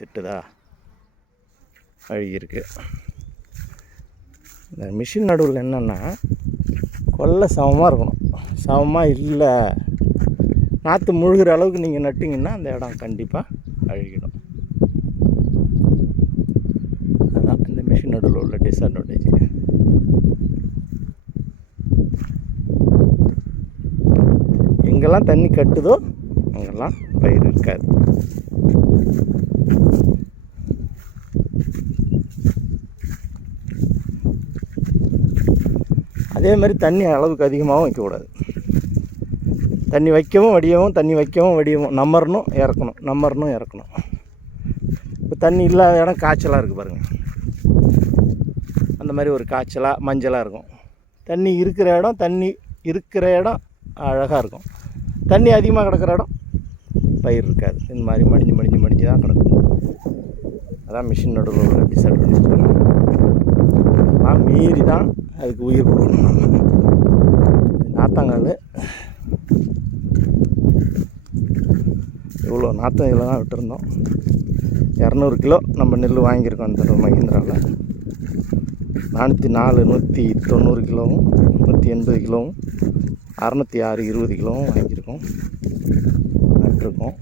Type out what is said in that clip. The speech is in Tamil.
திட்டுதா அழுகிருக்கு. இந்த மிஷின் நடுவில் என்னென்னா கொல்லை சமமாக இருக்கணும். சமமாக இல்லை, நாற்று முழுகிற அளவுக்கு நீங்கள் நட்டிங்கன்னா அந்த இடம் கண்டிப்பாக அழுகிடும். அதுதான் இந்த மிஷின் நடுவில் உள்ள டிஸ்அட்வான்டேஜ். எங்கெல்லாம் தண்ணி கட்டுதோ அங்கெல்லாம் பயிர் இருக்காது. அதே மாதிரி தண்ணி அளவுக்கு அதிகமாகவும் வைக்கக்கூடாது. தண்ணி வைக்கவும் வடியவும், தண்ணி வைக்கவும் வடியவும், நம்பரணும் இறக்கணும், நம்பரணும் இறக்கணும். இப்போ தண்ணி இல்லாத இடம் காய்ச்சலாக இருக்குது பாருங்கள், அந்த மாதிரி ஒரு காய்ச்சலாக மஞ்சளாக இருக்கும். தண்ணி இருக்கிற இடம் அழகாக இருக்கும். தண்ணி அதிகமாக கிடக்கிற இடம் பயிர் இருக்காது. இந்த மாதிரி மடிஞ்சு தான் கிடக்கும். அதான் மிஷின் நடுவில் உள்ள டிஸ்அட்வான்டேஜ். நான் மீறி தான் அதுக்கு உயிர் கொடுக்கணும். நாத்தாங்கால் இவ்வளோ நாற்றம் இதில் தான் விட்டுருந்தோம். 200 கிலோ நம்ம நெல் வாங்கியிருக்கோம் அந்த மஹிந்திராவில். 404, 190 கிலோவும், 180 கிலோவும், 606, 20 கிலோவும் வாங்கியிருக்கோம், நட்டுருக்கோம்.